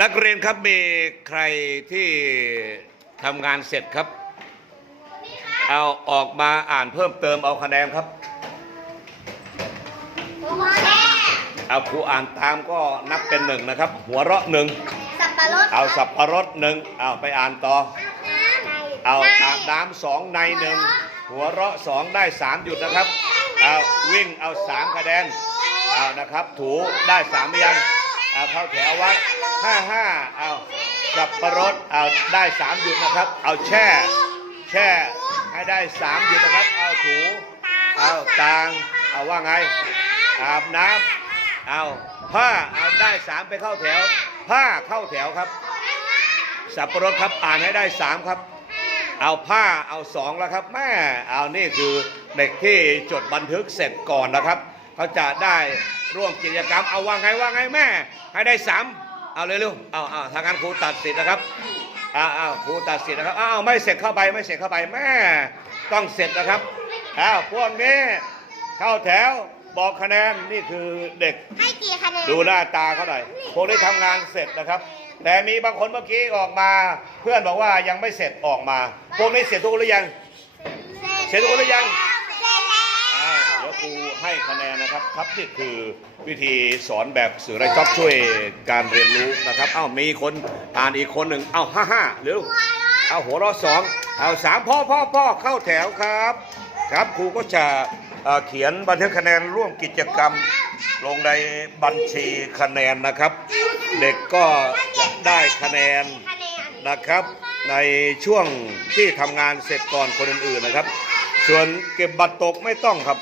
นักเรียนครับมีใครที่ทำงานเสร็จครับ เอาออกมาอ่านเพิ่มเติมเอาคะแนนครับ เอาครูอ่านตามก็นับเป็นหนึ่งนะครับ หัวเราะหนึ่งสับปะรดเอาสับปะรดหนึ่งเอาไปอ่านต่อ เอาอาบน้ำสองในหนึ่งหัวเราะสองได้สามหยุดนะครับ เอาวิ่งเอาสามคะแนนเอานะครับ ถูได้สามยัง เอาเข้าแถวไว้ห้าห้าเอาสับปะรดเอาได้สามหยุดนะครับ เอาแช่ แช่ให้ได้สามหยุดนะครับ เอาถูเอาตางเอาว่าไงอาบน้ำเอาผ้าเอาได้สามไปเข้าแถว ผ้าเข้าแถวครับ สับปะรดครับอ่านให้ได้สามครับ เอาผ้าเอาสองแล้วครับแม่เอานี่คือเด็กที่จดบันทึกเสร็จก่อนนะครับ เขาจะได้ร่วมกิจกรรม เอาว่าไงว่าไงแม่ ให้ได้สามเอาเร็วๆเอาเอาทางการครูตัดสิทธิ์นะครับเอาเอาครูตัดสิทธิ์นะครับเอาเอาไม่เสร็จเข้าไปไม่เสร็จเข้าไปแม่ต้องเสร็จนะครับเอาพวกนี้เข้าแถวบอกคะแนนนี่คือเด็ก ให้กี่คะแนนดูหน้าตาเขาหน่อยพวกนี้ทำงานเสร็จนะครับ แต่มีบางคนเมื่อกี้ออกมา เพื่อนบอกว่ายังไม่เสร็จออกมา พวกนี้เสร็จทุกคนหรือยัง เสร็จทุกคนหรือยัง รูให้คะแนนนะครับครับนี่คือวิธีสอนแบบสื่อไรจ็อบช่วยการเรียนรู้นะครับ เอ้ามีคนอ่านอีกคนหนึ่งเอ้าห้าห้าหรือเอาหัวเราะสองเอาสามพ่อพ่อพ่อเข้าแถวครับ ครับครูก็จะเขียนบันทึกคะแนนร่วมกิจกรรมลงในบัญชีคะแนนนะครับ เด็กก็จะได้คะแนนนะครับในช่วงที่ทำงานเสร็จก่อนคนอื่นๆนะครับ ส่วนเก็บบัตรตกไม่ต้องครับ